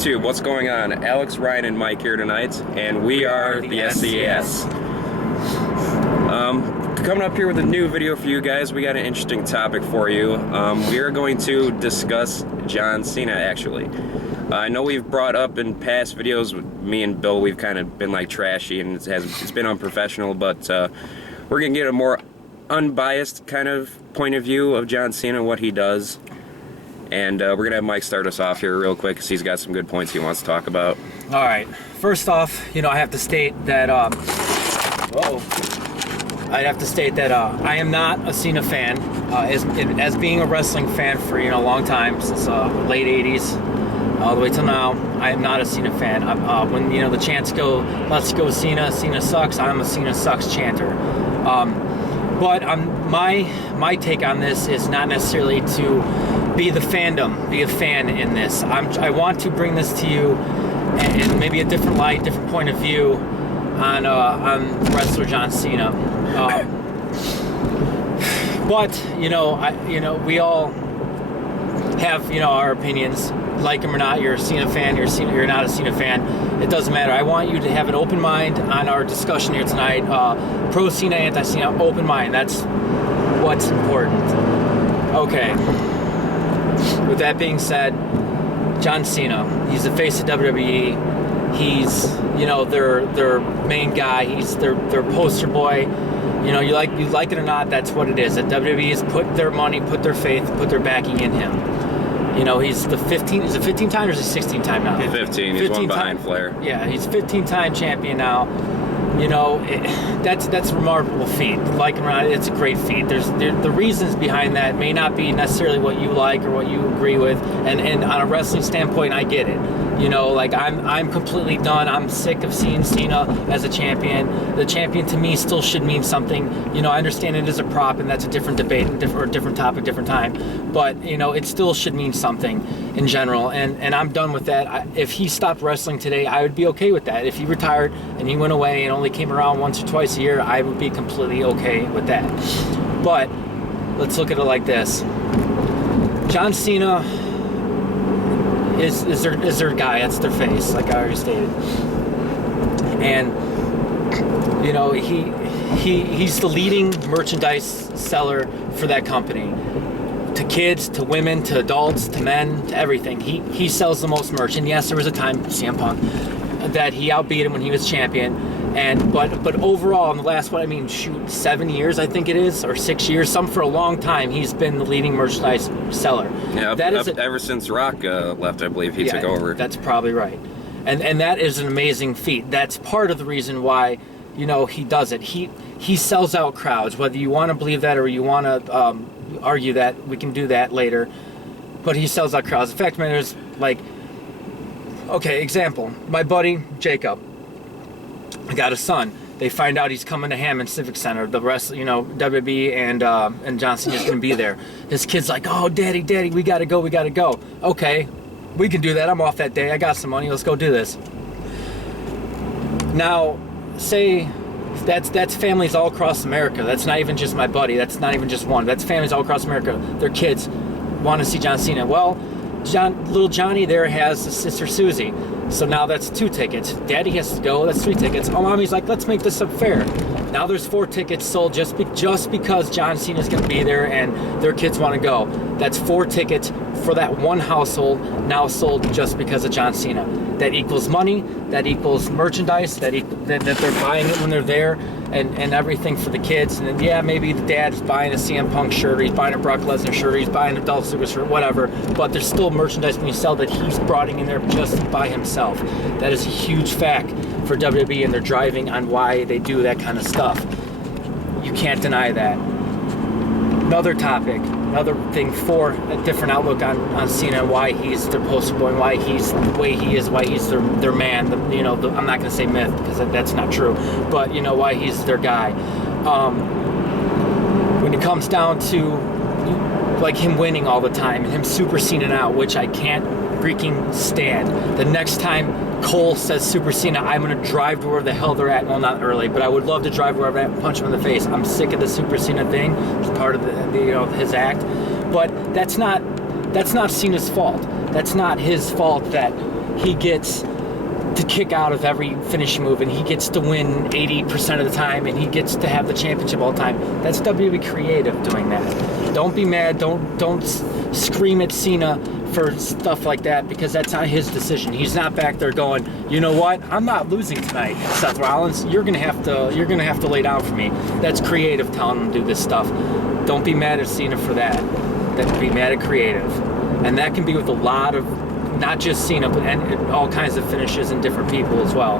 YouTube, what's going on? Alex, Ryan, and Mike here tonight, and we are the SCS. Coming up here with a new video for you guys. We got an interesting topic for you. We are going to discuss John Cena, actually. I know we've brought up in past videos, me and Bill, we've kind of been like trashy and it's been unprofessional, but we're going to get a more unbiased kind of point of view of John Cena and what he does. And we're going to have Mike start us off here real quick because he's got some good points he wants to talk about. All right. First off, I have to state that I am not a Cena fan. As being a wrestling fan for a long time, since late 80s all the way till now, I am not a Cena fan. When the chants go, "Let's go Cena, Cena sucks," I'm a Cena sucks chanter. But my take on this is not necessarily to be the fandom, be a fan in this. I want to bring this to you in maybe a different light, different point of view on wrestler John Cena. But we all have our opinions. Like him or not, you're a Cena fan. You're not a Cena fan. It doesn't matter. I want you to have an open mind on our discussion here tonight. Pro Cena, anti Cena, open mind. That's what's important. Okay. With that being said, John Cena, he's the face of WWE. He's, their main guy. He's their poster boy. You like it or not, that's what it is. That WWE has put their money, put their faith, put their backing in him. He's the 15. Is it 15 time or is it 16 time now? 15. He's one behind Flair. Yeah, he's 15-time champion now. That's a remarkable feat. Like him or not, it's a great feat. The reasons behind that may not be necessarily what you like or what you agree with. And on a wrestling standpoint, I get it. I'm completely done. I'm sick of seeing Cena as a champion. The champion to me still should mean something. I understand it is a prop, and that's a different debate, or a different topic, different time. But it still should mean something in general. And I'm done with that. If he stopped wrestling today, I would be okay with that. If he retired and he went away and only came around once or twice a year, I would be completely okay with that. But let's look at it like this. John Cena is their guy. That's their face, like I already stated. And he's the leading merchandise seller for that company. To kids, to women, to adults, to men, to everything. He sells the most merch. And yes, there was a time, CM Punk, that he outbeat him when he was champion. But overall, in the last 7 years, I think it is, or 6 years, for a long time, he's been the leading merchandise seller. Yeah, ever since Rock left, I believe he took over. That's probably right, and that is an amazing feat. That's part of the reason why he does it. He sells out crowds, whether you want to believe that or you want to argue that. We can do that later, but he sells out crowds. The fact of the matter is, example, my buddy Jacob. I got a son. They find out he's coming to Hammond Civic Center. The rest, WWE and John Cena's going to be there. His kid's like, "Oh, Daddy, we got to go. Okay, we can do that. I'm off that day. I got some money. Let's go do this. Now, say that's families all across America. That's not even just my buddy. That's not even just one. That's families all across America. Their kids want to see John Cena. Well, little Johnny there has a sister Susie. So now that's 2 tickets. Daddy has to go. That's 3 tickets. Oh, Mommy's like, let's make this up fair. Now there's 4 tickets sold just because John Cena's going to be there and their kids want to go. That's 4 tickets for that one household now sold just because of John Cena. That equals money. That equals merchandise. That they're buying it when they're there, and everything for the kids. And yeah, maybe the dad's buying a CM Punk shirt, or he's buying a Brock Lesnar shirt, or he's buying a Dolph Ziggler shirt, whatever. But there's still merchandise being sold that he's brought in there just by himself. That is a huge fact for WWE, and they're driving on why they do that kind of stuff. You can't deny that. Another topic, another thing for a different outlook on Cena, why he's their poster boy, why he's the way he is, why he's their man. I'm not going to say myth because that's not true, but why he's their guy. When it comes down to him winning all the time and him super Cena out, which I can't freaking stand. The next time Cole says Super Cena, I'm going to drive to where the hell they're at. Well, not early, but I would love to drive wherever they're at and punch him in the face. I'm sick of the Super Cena thing. It's part of his act. But that's not Cena's fault. That's not his fault that he gets to kick out of every finishing move, and he gets to win 80% of the time, and he gets to have the championship all the time. That's WWE creative doing that. Don't be mad. Don't scream at Cena for stuff like that, because that's not his decision. He's not back there going, you know what? I'm not losing tonight, Seth Rollins. You're gonna have to lay down for me. That's creative telling him to do this stuff. Don't be mad at Cena for that. Be mad at creative, and that can be with a lot of, not just Cena, but and all kinds of finishes and different people as well.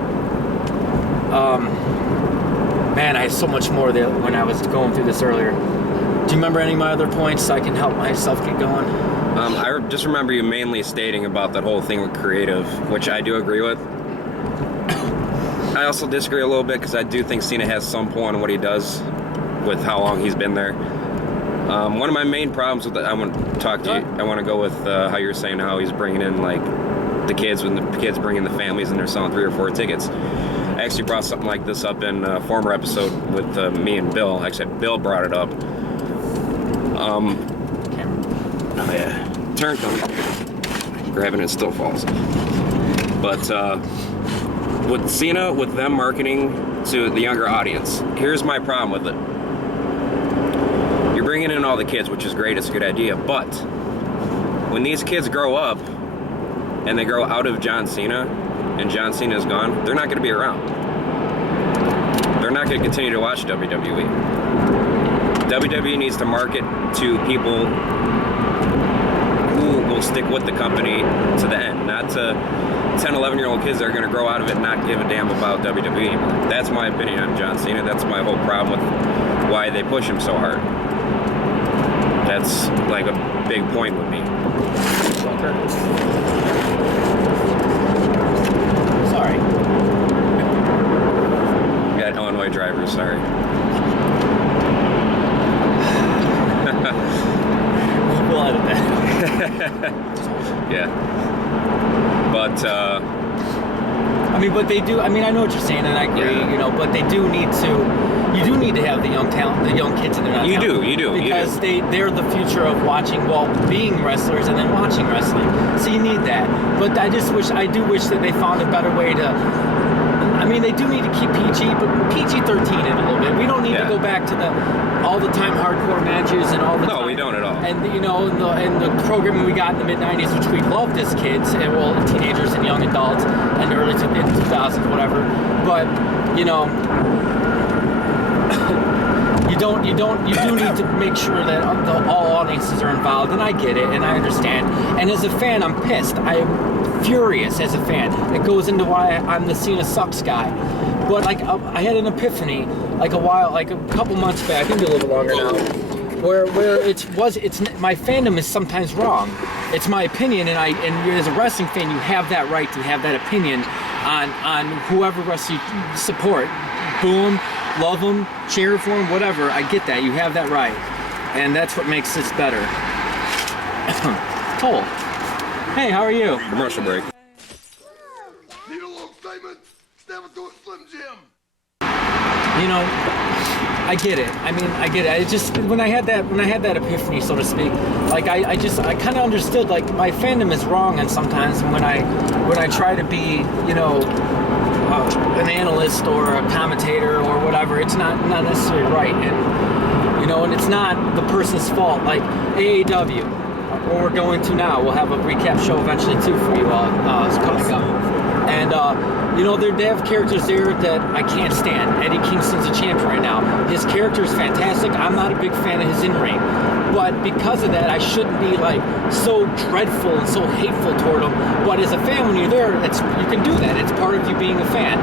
Man, I had so much more that when I was going through this earlier. Do you remember any of my other points so I can help myself get going? I just remember you mainly stating about that whole thing with creative, which I do agree with. I also disagree a little bit because I do think Cena has some pull on what he does with how long he's been there. One of my main problems with that, I want to talk to you. I want to go with how you're saying how he's bringing in like the kids, when the kids bring in the families and they're selling 3 or 4 tickets. I actually brought something like this up in a former episode with me and Bill. Actually, Bill brought it up. Oh yeah, turn them. Grabbing it still falls. But with Cena, with them marketing to the younger audience, here's my problem with it. You're bringing in all the kids, which is great. It's a good idea. But when these kids grow up and they grow out of John Cena and John Cena is gone, they're not going to be around. They're not going to continue to watch WWE. WWE needs to market to people who will stick with the company to the end, not to 10, 11-year-old kids that are going to grow out of it and not give a damn about WWE anymore. That's my opinion on John Cena. That's my whole problem with why they push him so hard. That's like a big point with me. Sorry. We got Illinois drivers, sorry. We'll edit that. Yeah. But, I mean, but they do. I mean, I know what you're saying, and I agree. Yeah. You know, but they do need to. You do need to have the young talent, the young kids in there. You do, because they're the future of watching, well, being wrestlers and then watching wrestling. So you need that. But I do wish that they found a better way to. I mean, they do need to keep PG, but PG-13 in a little bit. We don't need to go back to all the time hardcore matches and all the time. No, we don't at all. And you know, and the programming we got in the mid-90s, which we loved as kids, and well, teenagers and young adults, and early 2000s, whatever. But you know, you do need to make sure that all audiences are involved, and I get it, and I understand. And as a fan, I'm pissed. I am furious as a fan. It goes into why I'm the Cena sucks guy. But like, I had an epiphany like a couple months back, maybe a little bit longer now, where it's my fandom is sometimes wrong. It's my opinion, and as a wrestling fan, you have that right to have that opinion on whoever wrestler you support. Boom, love them, cheer for them, whatever. I get that. You have that right, and that's what makes this better. Cole, hey, how are you? Commercial break. Need a little statement? Step into a Slim Jim. You know, I get it. I mean, I get it. I just when I had that epiphany, so to speak, like I kind of understood like my fandom is wrong, and sometimes when I try to be, you know, an analyst or a commentator or whatever, it's not necessarily right, and you know, and it's not the person's fault. Like AAW, what we're going to now, we'll have a recap show eventually too for you all. It's coming up, and you know, they have characters there that I can't stand. Eddie Kingston's a champion right now. His character is fantastic. I'm not a big fan of his in-ring. But because of that, I shouldn't be like so dreadful and so hateful toward him. But as a fan, when you're there, you can do that. It's part of you being a fan.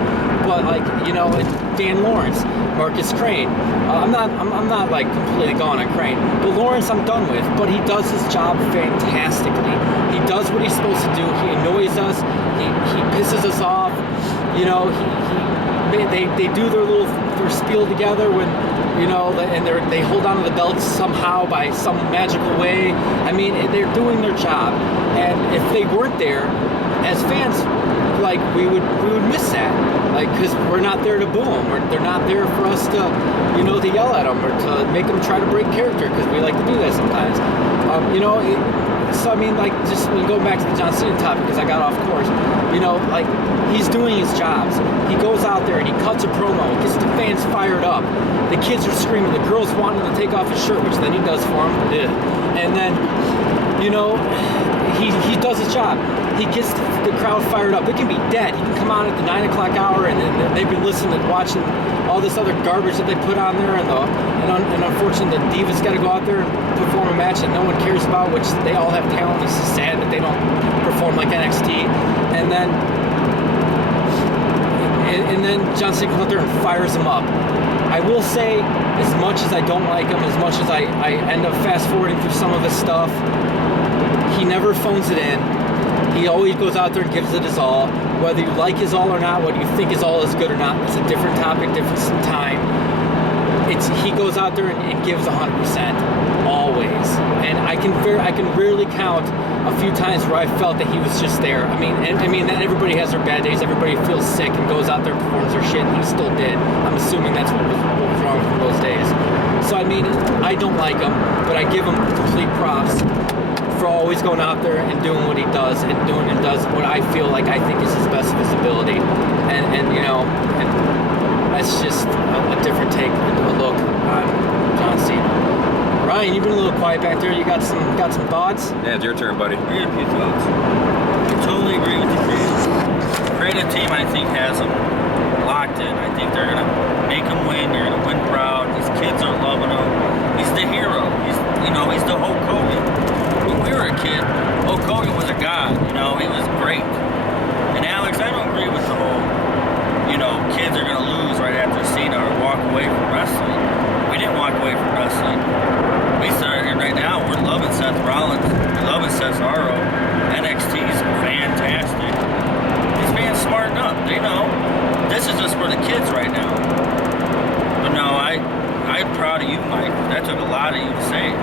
But like, you know, Dan Lawrence, Marcus Crane. I'm not like completely gone on Crane. But Lawrence, I'm done with. But he does his job fantastically. He does what he's supposed to do. He annoys us. He pisses us off. You know, they do their spiel together when, you know, and they hold on to the belts somehow by some magical way. I mean, they're doing their job, and if they weren't there, as fans, like we would miss that. Like because we're not there to boo them. They're not there for us to, to yell at them or to make them try to break character, because we like to do that sometimes. So I mean, like, just going back to the John Cena topic, because I got off course. Like, he's doing his jobs. He goes out there and he cuts a promo, gets the fans fired up. The kids are screaming. The girls want him to take off his shirt, which then he does for them. And then, he does his job. He gets the crowd fired up. It can be dead. He can come on at the 9 o'clock hour, and they've been listening, watching all this other garbage that they put on there, and unfortunately, the Divas got to go out there and perform a match that no one cares about, which they all have talent. It's just sad that they don't perform like NXT. And then John Cena comes out there and fires them up. I will say, as much as I don't like him, as much as I end up fast forwarding through some of his stuff, he never phones it in. He always goes out there and gives it his all. Whether you like his all or not, whether you think his all is good or not, it's a different topic, different time. He goes out there and gives 100%, always. And I can rarely count a few times where I felt that he was just there. I mean, everybody has their bad days. Everybody feels sick and goes out there and performs their shit, and he still did. I'm assuming that's what was wrong from those days. So I mean, I don't like him, but I give him complete props for always going out there and doing what he does, and does what I feel like I think is his best of his ability. And that's just a different take, a look on John Cena. Ryan, you've been a little quiet back there. You got some thoughts? Yeah, it's your turn, buddy. I got a few thoughts. I totally agree with the creative team. I think has him locked in. I think they're gonna make him win. You're gonna win proud. These kids are loving him. He's the hero. He's the Hulk Hogan. When we were a kid, Hulk Hogan was a god. He was great. And Alex, I don't agree with the whole, kids are gonna lose right after Cena or walk away from wrestling. We didn't walk away from wrestling. We started here right now. We're loving Seth Rollins. We're loving Cesaro. NXT's fantastic. These fans smarten up. They know this is just for the kids right now. But no, I'm proud of you, Mike. That took a lot of you to say it.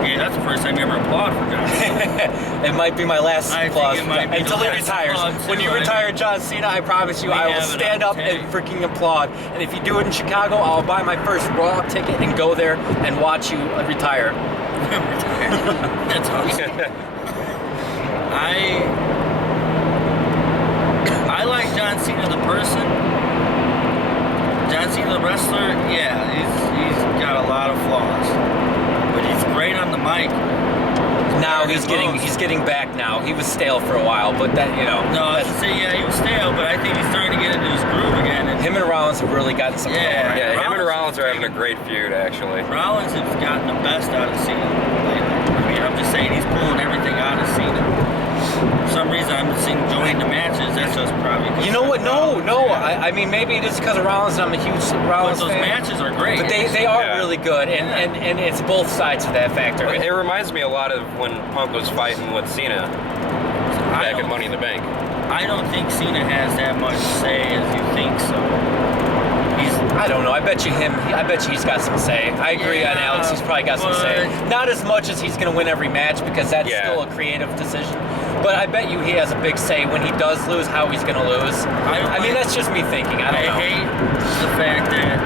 Yeah, that's the first time you ever applaud for John Cena. It might be my last applause until he retires. When you retire John Cena, I promise you, I will stand up and freaking applaud. And if you do it in Chicago, I'll buy my first Raw ticket and go there and watch you retire. That's awesome. I like John Cena the person. John Cena the wrestler, yeah, he's got a lot of flaws. But he's great on the mic. Now he's getting back now. He was stale for a while, but that, No, I should say, yeah, he was stale, but I think he's starting to get into his groove again. And him and Rollins have really gotten something going. Yeah, him and Rollins are having a great feud, actually. Rollins has gotten the best out of Cena lately. I mean, I'm just saying he's pulling everything out of Cena. For some reason, I'm enjoying the matches. That's just probably. You know what? No. I mean, maybe it is because of Rollins. I'm a huge Rollins fan. Those matches are great. But they are really good, and it's both sides of that factor. It reminds me a lot of when Punk was fighting with Cena back at Money in the Bank. I don't think Cena has that much say as you think so. I don't know. I bet you he's got some say. I agree on Alex. He's probably got some say. Not as much as he's going to win every match, because that's still a creative decision. But I bet you he has a big say when he does lose, how he's going to lose. I mean, that's just me thinking. I hate the fact that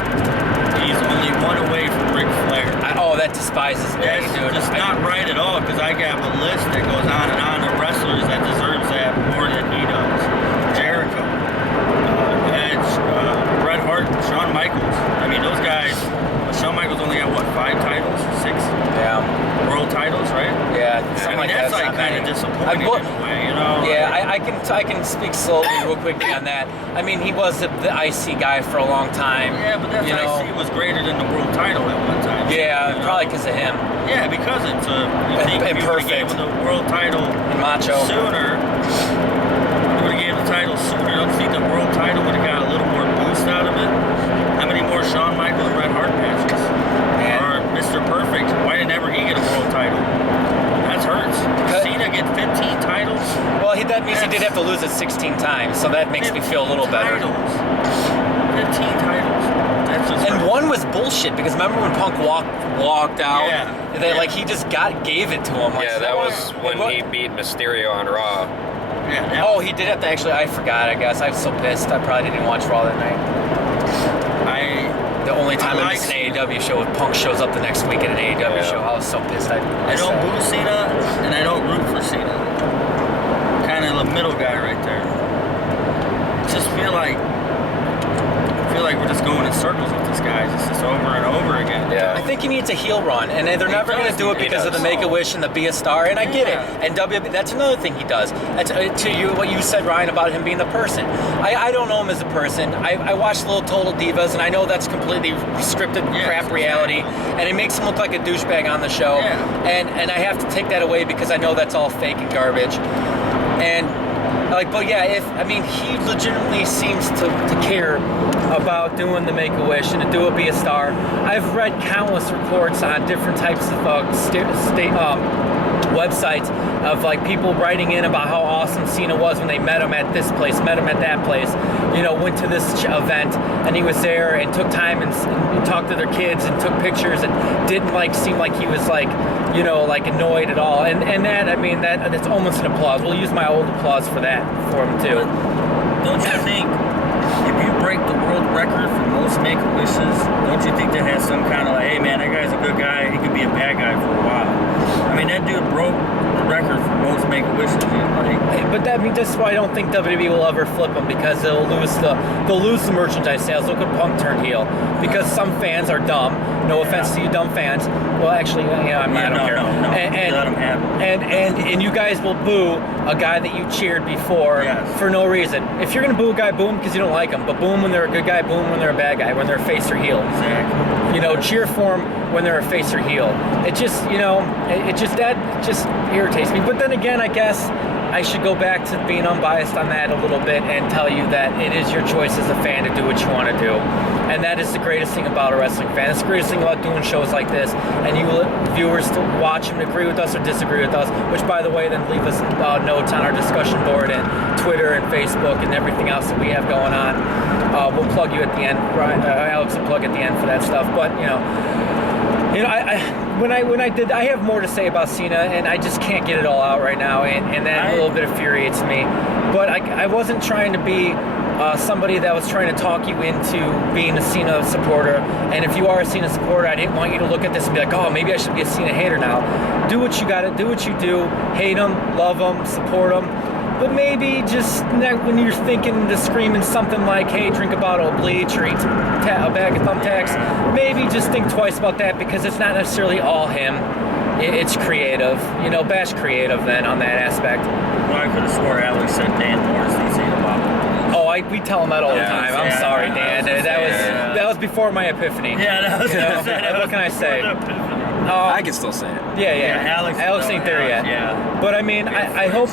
he's only one away from Ric Flair. That despises me, dude. That's just not right at all, because I got a list that goes on and on of wrestlers that deserves that more than he does. Jericho, Edge, Bret Hart, Shawn Michaels. I mean, those guys. Shawn Michaels only got, 5 titles? 6? Yeah. World titles, right? Yeah, I mean, that's like kind of disappointing in a way, Yeah, I can speak slowly, real quickly on that. I mean, he was the IC guy for a long time. Yeah, but that IC was greater than the world title at one time. Yeah, probably because of him. Yeah, because it's you think if you would have gave the world title Macho sooner, you would have gave the title sooner. Don't you think the world title would have got a little more boost out of it? How many more Shawn Michaels Bret Hart matches? Or Mr. Perfect? Why didn't ever he get a world title? That hurts. Cena get 15 titles? Well, that means he did have to lose it 16 times, so that makes me feel a little better. 15 titles. That's just and one was bullshit, because remember when Punk walked out? Yeah. Like he just gave it to him. Yeah, that was when he beat Mysterio on Raw. Yeah. Oh, he did have to actually. I forgot. I guess I was so pissed. I probably didn't even watch Raw that night. The only time I missed an AEW show with Punk shows up the next week at an AEW show. I was so pissed. I don't boo Cena and I don't root for Cena. Kind of the middle guy right there. Just feel like we're just going in circles with this guy, just over and over again. Yeah. I think he needs a heel run, and they're never going to do it because of the Make-A-Wish and the Be a Star, and I get it. And WWE, that's another thing he does. That's, to you, what you said, Ryan, about him being the person. I don't know him as a person. I watched Little Total Divas, and I know that's completely scripted crap reality, and it makes him look like a douchebag on the show. Yeah. And I have to take that away because I know that's all fake and garbage. And but yeah, he legitimately seems to care about doing the Make-A-Wish and to do it Be a Star. I've read countless reports on different types of websites of like people writing in about how awesome Cena was when they met him at this place, met him at that place, went to this event, and he was there and took time and talked to their kids and took pictures and didn't seem like he was annoyed at all. And that's almost an applause. We'll use my old applause for that for him too. Don't you think if you break the world record for most Make-A-Wishes, don't you think that has some kind of hey man, that guy's a good guy, he could be a bad guy for a while? That dude broke the record for most Make-A-Wishes. But that's why I don't think WWE will ever flip him, because they'll lose the merchandise sales. Look at Punk turn heel because some fans are dumb. No offense to you dumb fans. Well, actually, I don't care. No. Let him have it. And you guys will boo a guy that you cheered before for no reason. If you're gonna boo a guy, boo him because you don't like him. But boo him when they're a good guy. Boo him when they're a bad guy. When they're face or heel. Exactly. Cheer for him when they're a face or heel. It just that just irritates me. But then again, I guess I should go back to being unbiased on that a little bit and tell you that it is your choice as a fan to do what you want to do. And that is the greatest thing about a wrestling fan. It's the greatest thing about doing shows like this. And you viewers to watch and agree with us or disagree with us, which, by the way, then leave us notes on our discussion board and Twitter and Facebook and everything else that we have going on. We'll plug you at the end. Alex will plug at the end for that stuff. But, I have more to say about Cena, and I just can't get it all out right now, and that a little bit infuriates me. But I wasn't trying to be somebody that was trying to talk you into being a Cena supporter. And if you are a Cena supporter, I didn't want you to look at this and be like, oh, maybe I should be a Cena hater now. Do what you gotta do, what you do. Hate him, love him, support him. But maybe just when you're thinking to screaming something like, hey, drink a bottle of bleach or eat a bag of thumbtacks, maybe just think twice about that, because it's not necessarily all him. It's creative. Bash creative then on that aspect. Well, I could have swore Alex said Dan Morrissey said about it. Oh, we tell him that all the time. I'm sorry, Dan. That was before my epiphany. Yeah, that was what can I say? I can still say it. Yeah. Alex ain't there yet. Yeah. But I hope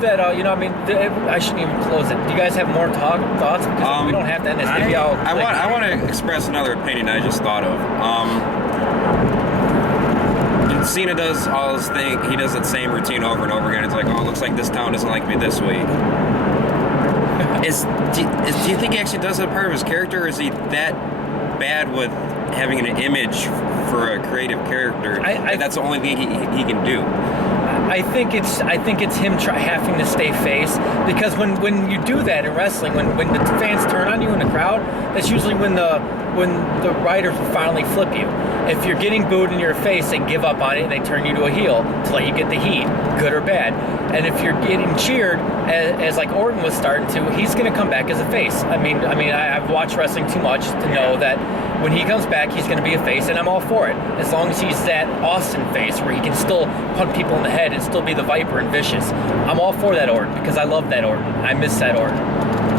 that I shouldn't even close it. Do you guys have more thoughts? Because we don't have to end this. Maybe I want to express another opinion I just thought of. Cena does all his thing. He does that same routine over and over again. It's like, oh, it looks like this town doesn't like me this week. Do you think he actually does that part of his character, or is he that bad with having an image for a creative character? That's the only thing he can do. I think it's him having to stay face, because when you do that in wrestling, when the fans turn on you in the crowd, that's usually when the writers will finally flip you. If you're getting booed in your face, they give up on it and they turn you to a heel to let you get the heat, good or bad. And if you're getting cheered, as like Orton was starting to, he's going to come back as a face. I've watched wrestling too much to know that when he comes back, he's going to be a face, and I'm all for it. As long as he's that Austin face where he can still punch people in the head and still be the Viper and vicious. I'm all for that Orton, because I love that Orton. I miss that Orton.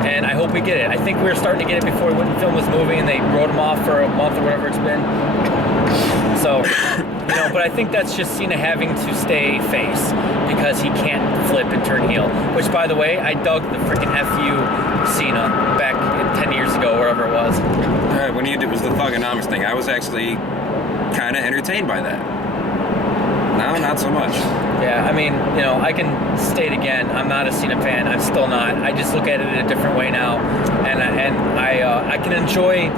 And I hope we get it. I think we were starting to get it before we went and filmed this movie, and they wrote him off for a month or whatever it's been. So, but I think that's just Cena having to stay face because he can't flip and turn heel. Which, by the way, I dug the freaking FU Cena back 10 years ago, wherever it was. When he was the Thugonomics thing, I was actually kind of entertained by that. No, not so much. Yeah, I can state again, I'm not a Cena fan. I'm still not. I just look at it in a different way now, and I can enjoy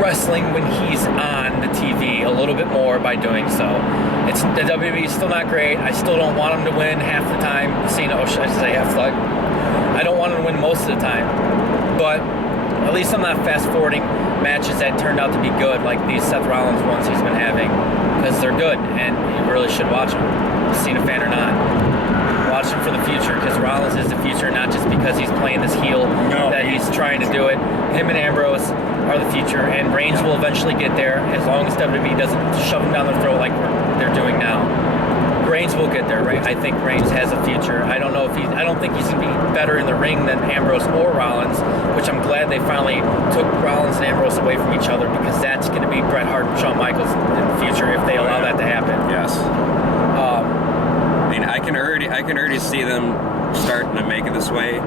wrestling when he's on the TV a little bit more by doing so. It's the WWE is still not great. I still don't want him to win half the time. Cena, or should I say half the time? I don't want him to win most of the time. But at least I'm not fast forwarding matches that turned out to be good, like these Seth Rollins ones he's been having, because they're good and you really should watch them, Cena fan or not. Watch him for the future, because Rollins is the future, not just because he's playing this heel that he's trying to do it. Him and Ambrose are the future, and Reigns will eventually get there as long as WWE doesn't shove him down their throat like they're doing now. Reigns will get there, right? I think Reigns has a future. I don't think he's gonna be better in the ring than Ambrose or Rollins, which I'm glad they finally took Rollins and Ambrose away from each other, because that's gonna be Bret Hart and Shawn Michaels in the future if they allow that to happen. Yes. I mean, I can already see them starting to make it this way,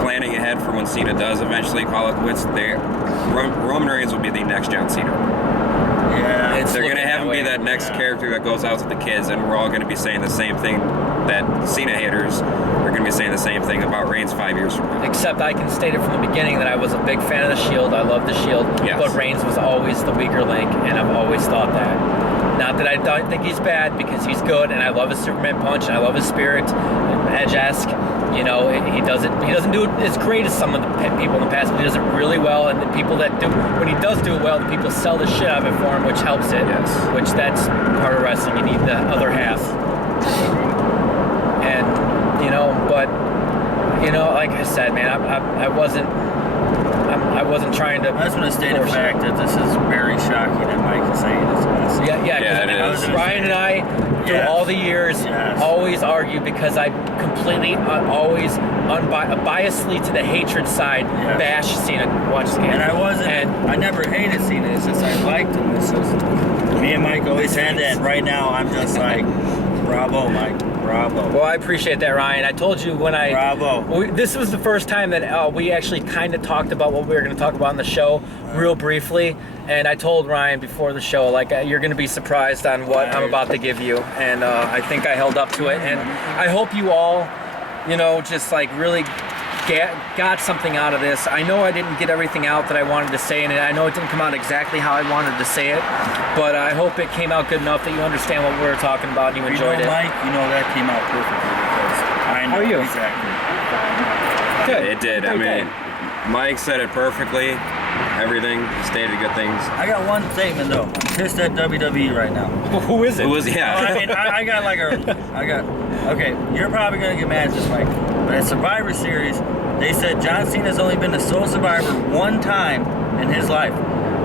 planning ahead for when Cena does eventually call it quits. Roman Reigns will be the next John Cena. Yeah. They're going to have him be that next character that goes out to the kids, and we're all going to be saying the same thing that Cena haters are going to be saying the same thing about Reigns 5 years from now. Except I can state it from the beginning that I was a big fan of the Shield. I love the Shield. Yes. But Reigns was always the weaker link, and I've always thought that. Not that I don't think he's bad, because he's good, and I love his Superman punch, and I love his spirit, Edge-esque. You know, he doesn't do it as great as some of the people in the past, but he does it really well. And the people that do, when he does do it well, the people sell the shit out of it for him, which helps it. Yes. Which that's part of wrestling. You need the other half. And like I said, man, I wasn't trying to. I just want to state the fact that this is very shocking that Mike is saying this. Because Ryan and I, through all the years, always argue, because I completely, always biasedly to the hatred side, bash Cena. Watch this game. And I never hated Cena. It's just I liked him. It's just, me and Mike always had that. Right now, I'm just like, bravo, Mike. Bravo. Well, I appreciate that, Ryan. I told you when this was the first time that we actually kind of talked about what we were going to talk about on the show, real briefly. And I told Ryan before the show, like, you're going to be surprised on what I'm about to give you. And I think I held up to it. And I hope you all, just like really got something out of this. I know I didn't get everything out that I wanted to say, and I know it didn't come out exactly how I wanted to say it, but I hope it came out good enough that you understand what we were talking about and you enjoyed it. Mike, that came out perfectly, because I know How are you? exactly. Good. It did. I mean, Mike said it perfectly. Everything, stated good things. I got one statement though. I'm pissed at WWE right now. Who is it? Okay, you're probably gonna get mad at this, Mike. But at Survivor Series, they said John Cena's only been a sole survivor one time in his life.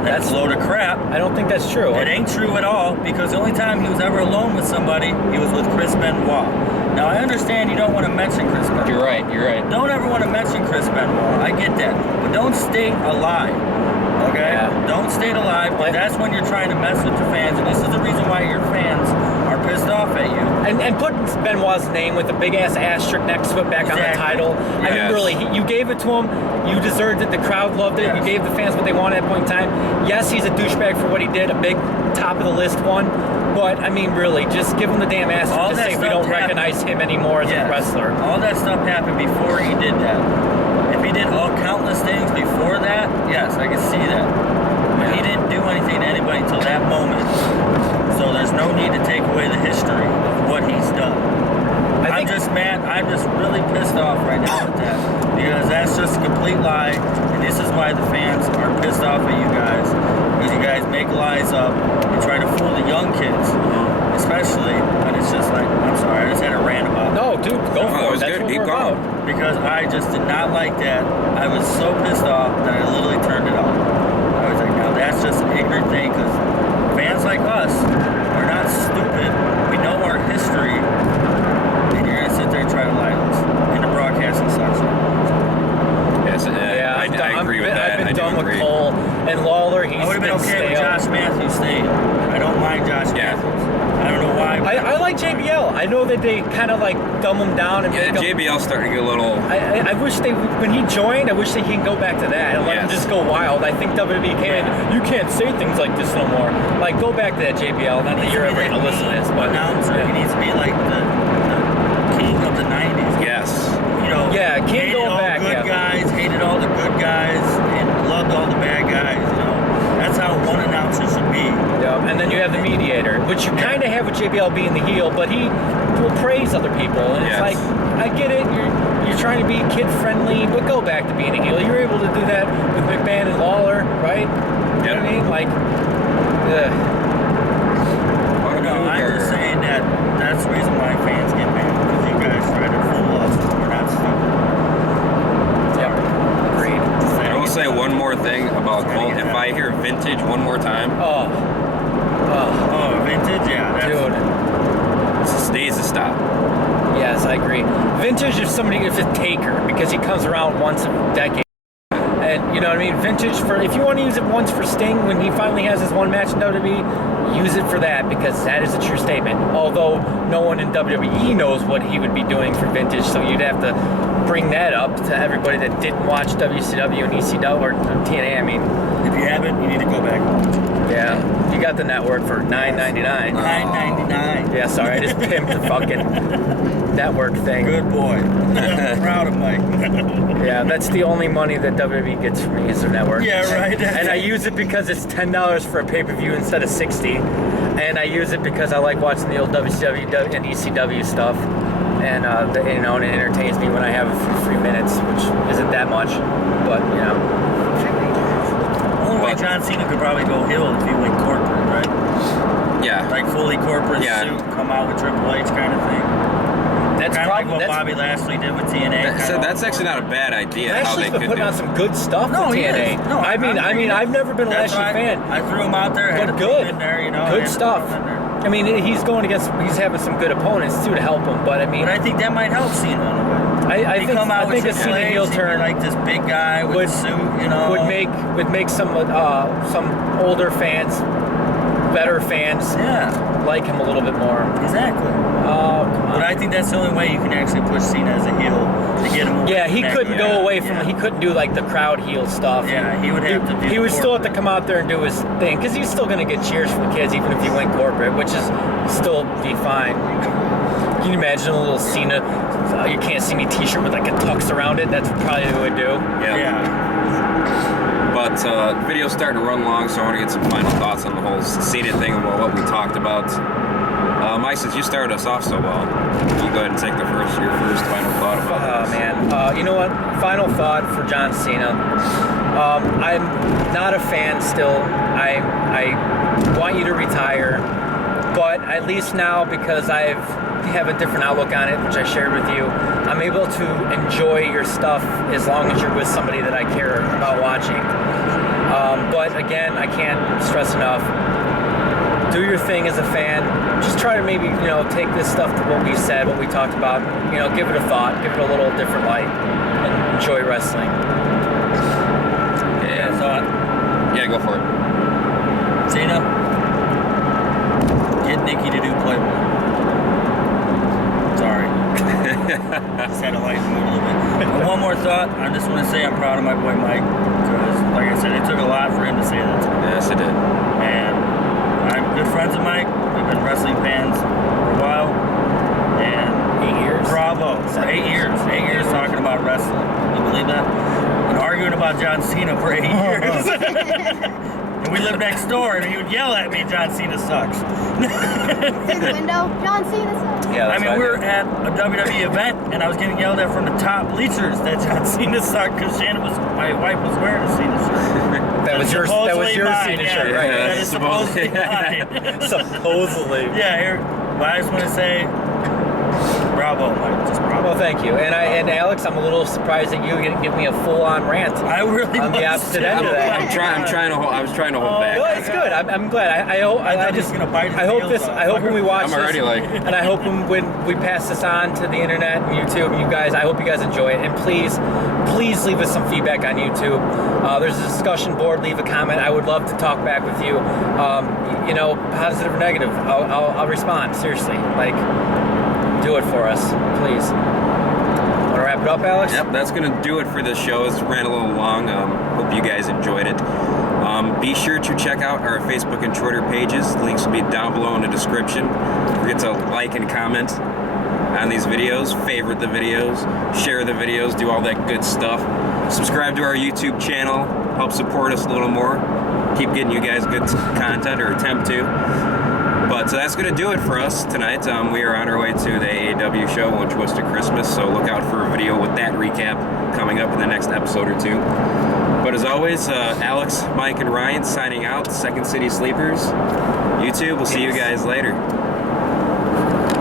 That's a load of crap. I don't think that's true. It ain't true at all, because the only time he was ever alone with somebody, he was with Chris Benoit. Now, I understand you don't want to mention Chris Benoit. You're right. Don't ever want to mention Chris Benoit. I get that. But don't state a lie. Okay? Yeah. Don't state a lie, but that's when you're trying to mess with your fans, and this is the reason why your fans are pissed off at you. And put Benoit's name with a big-ass asterisk next to it back on the title. Yes. I mean, really, you gave it to him. You deserved it. The crowd loved it. Yes. You gave the fans what they wanted at that point in time. Yes, he's a douchebag for what he did, a big top-of-the-list one. But, I mean, really, just give him the damn asterisk to say we don't recognize him anymore as a wrestler. All that stuff happened before he did that. If he did all countless things before that, yes, I can see that. But he didn't do anything to anybody until that moment. So there's no need to take away the history of what he's done. I'm just mad. I'm just really pissed off right now with that, because that's just a complete lie, and this is why the fans are pissed off at you guys, because you guys make lies up and try to fool the young kids, especially when it's just like, I'm sorry, I just had a rant about it. No, dude, go for it. That was That's good. what Keep we're going. about. Because I just did not like that. I was so pissed off that I literally turned it off. I was like, now that's just an ignorant thing, because fans like us are not stupid. We know our history, and you're going to sit there and try to lie to us. And the broadcasting sucks. Yes, I agree with that. I've been done with Cole and Lawler. He's I would have been okay with Josh Matthews staying. I don't mind Josh Matthews. I don't know why. I like JBL. I know that they kind of like dumb him down and make him, JBL's starting to get a little. I wish when he joined, I wish they can go back to that and let him just go wild. I think WWE came in, you can't say things like this no more. Like, go back to that JBL. Not that you're ever going to listen to this, but announcer. He needs to be like the king of the 90s. Yes. King hated going all back. the good guys, hated all the good guys, and loved all the bad guys. one announcer should be. Yeah, and then you have the mediator, which you kind of have with JBL being the heel, but he will praise other people, and it's like, I get it, you're trying to be kid friendly, but go back to being a heel. You're able to do that with McMahon and Lawler, right? You know what I mean? Like, No, I'm just saying that's the reason why fans get mad, because you guys try to fool us. We're not stupid. Yep. Agreed. I will say one more thing about Colt. If I hear vintage one more time, Oh, vintage, yeah, that's dude. needs to stop. Yes, I agree. Vintage is somebody, if a taker, because he comes around once a decade. And you know what I mean? Vintage, for if you want to use it once for Sting when he finally has his one match in WWE, use it for that, because that is a true statement. Although no one in WWE knows what he would be doing for vintage, so you'd have to bring that up to everybody that didn't watch WCW and ECW or TNA. I mean, if you haven't, you need to go back. yeah, you got the network for $9.99. $9.99. Yeah, sorry, I just pimped the fucking network thing. Good boy. I'm proud of Mike. Yeah, that's the only money that WWE gets from me is their network. Yeah, right. And I use it because it's $10 for a pay-per-view instead of $60. And I use it because I like watching the old WCW and ECW stuff. And you know, and it entertains me when I have a few free minutes, which isn't that much, but you know. Only way John Cena could probably go heel if he went corporate, right? Yeah. Like fully corporate suit, come out with Triple H kind of thing. That's kind of like what that's, Bobby Lashley did with TNA. That's actually not a bad idea. Lashley's been putting on some good stuff No, with he TNA. is. No, I mean, I've never been a That's Lashley why fan. I threw him out there, had But to good. put him in there, you know. Good stuff. I mean, he's having some good opponents too to help him. But I mean, But I think that might help Cena in a way. I think a Cena heel turn like this big guy with a suit, you know, would make some older fans, better fans, like him a little bit more. Exactly. Oh, come on. But I think that's the only way you can actually push Cena as a heel to get him. Yeah, he couldn't go away from. He couldn't do like the crowd heel stuff. Yeah, he would have to do. He would still have to come out there and do his thing, because he's still going to get cheers from the kids, even if he went corporate, which is still be fine. Can you imagine a little Cena, you can't see me t-shirt with like a tux around it? That's probably what he would do. Yeah. But the video's starting to run long, so I want to get some final thoughts on the whole Cena thing and what we talked about. Mike, since you started us off so well, you go ahead and take your first final thought about this. Man. You know what? Final thought for John Cena. I'm not a fan still. I want you to retire, but at least now, because I have a different outlook on it, which I shared with you, I'm able to enjoy your stuff as long as you're with somebody that I care about watching. But again, I can't stress enough, do your thing as a fan. Just try to maybe, take this stuff to what we said, what we talked about, give it a thought, give it a little different light, and enjoy wrestling. Yeah, thought. Yeah, go for it. Cena, get Nikki to do Playboy. Sorry. Just had to lighten the mood a little bit. And one more thought. I just want to say I'm proud of my boy Mike, because, like I said, it took a lot for him to say that to me. Yes, it did. And I'm good friends with Mike. We've been wrestling fans for a while. And 8 years? Bravo. For 8 years. 8 years talking about wrestling. You believe that? And arguing about John Cena for 8 years. And we lived next door, and he would yell at me, John Cena sucks. Through the window, John Cena sucks. Yeah, I mean, we were at a WWE event, and I was getting yelled at from the top bleachers that John Cena sucked because my wife was wearing a Cena shirt. That was your Supposedly Cena mine, shirt, yeah. right? That is supposedly mine. Supposedly. Yeah, but I just want to say, bravo, Mike. Just bravo. Well, thank you. And Alex, I'm a little surprised that you didn't give me a full-on rant. I really on the was opposite too. end of that. I was trying to hold back. No, it's good. I'm glad. I hope. I thought he was gonna bite his I hope nails this. off. I hope when we watch I'm already this, and I hope when we pass this on to the internet and YouTube, you guys. I hope you guys enjoy it. And please leave us some feedback on YouTube. There's a discussion board. Leave a comment. I would love to talk back with you. Positive or negative. I'll respond. Seriously, do it for us, please. Want to wrap it up, Alex? Yep, that's going to do it for this show. It's ran a little long. Hope you guys enjoyed it. Be sure to check out our Facebook and Twitter pages. Links will be down below in the description. Don't forget to like and comment on these videos, favorite the videos, share the videos, do all that good stuff. Subscribe to our YouTube channel, help support us a little more. keep getting you guys good content, or attempt to. But that's going to do it for us tonight. We are on our way to the AEW show on Twisted Christmas, so look out for a video with that recap coming up in the next episode or two. But as always, Alex, Mike, and Ryan signing out. Second City Sleepers. YouTube, we'll see you guys later.